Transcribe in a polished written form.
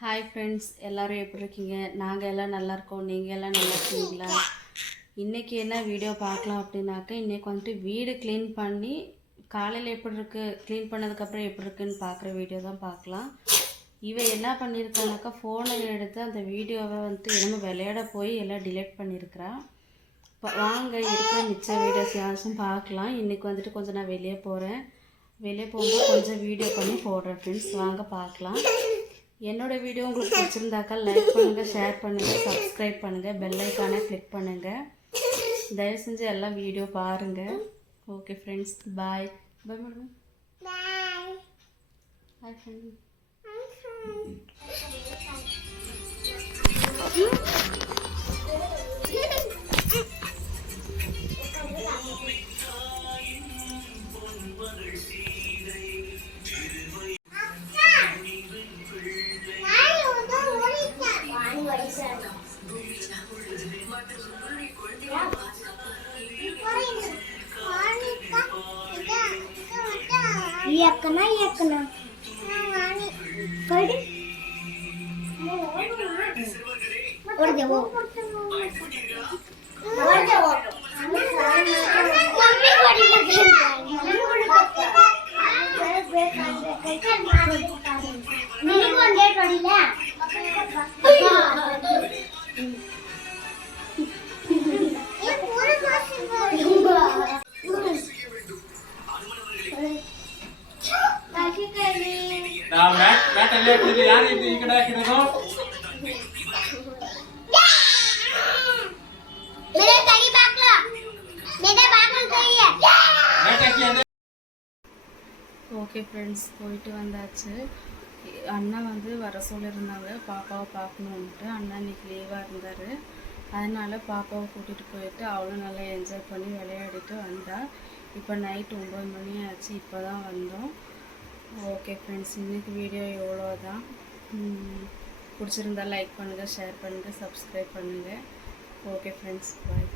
Hi friends, எல்லோரும் எப்படி இருக்கீங்க? நாங்கள் எல்லாம் நல்லா இருக்கோம். நீங்கள் எல்லாம் நல்லா இருக்கீங்களா? இன்றைக்கி என்ன வீடியோ பார்க்கலாம் அப்படின்னாக்கா, இன்றைக்கி வந்துட்டு வீடு க்ளீன் பண்ணி காலையில் எப்படி இருக்குது, க்ளீன் பண்ணதுக்கப்புறம் எப்படி இருக்குதுன்னு பார்க்குற வீடியோ தான் பார்க்கலாம். இவன் என்ன பண்ணியிருக்கானாக்கா, ஃபோனை எடுத்து அந்த வீடியோவை வந்துட்டு என்னமோ விளையாட போய் எல்லாம் டிலீட் பண்ணியிருக்கிறான். வாங்க இருக்கிற மிச்ச வீடியோஸ் யாரும் பார்க்கலாம். இன்றைக்கி வந்துட்டு கொஞ்சம் நான் வெளியே போகிறேன். வெளியே போகும்போது கொஞ்சம் வீடியோ பண்ணி போடுறேன் ஃப்ரெண்ட்ஸ். வாங்க பார்க்கலாம். என்னோடய வீடியோ உங்களுக்கு பிடிச்சிருந்தாக்கா லைக் பண்ணுங்கள், ஷேர் பண்ணுங்கள், சப்ஸ்கிரைப் பண்ணுங்கள், பெல் ஐக்கானை கிளிக் பண்ணுங்கள். தயவு செஞ்சு எல்லாம் வீடியோ பாருங்கள். Okay friends, bye. Bye madam. Bye friends. Yakna kadi or devo मैट यार ஓகே ஃப்ரெண்ட்ஸ், போயிட்டு வந்தாச்சு. அண்ணா வந்து வர சொல்லியிருந்தாங்க பாப்பாவை பார்க்கணுன்ட்டு. அண்ணா இன்றைக்கி லீவாக இருந்தார். அதனால் பாப்பாவை கூட்டிகிட்டு போயிட்டு அவளும் நல்லா என்ஜாய் பண்ணி விளையாடிட்டு வந்தா. இப்போ நைட் 9 மணி ஆச்சு, இப்போ தான் வந்தோம். ஓகே ஃப்ரெண்ட்ஸ், இன்றைக்கி வீடியோ எவ்வளோ தான். பிடிச்சிருந்தால் லைக் பண்ணுங்கள், ஷேர் பண்ணுங்கள், சப்ஸ்கிரைப் பண்ணுங்கள். ஓகே ஃப்ரெண்ட்ஸ், பாய்.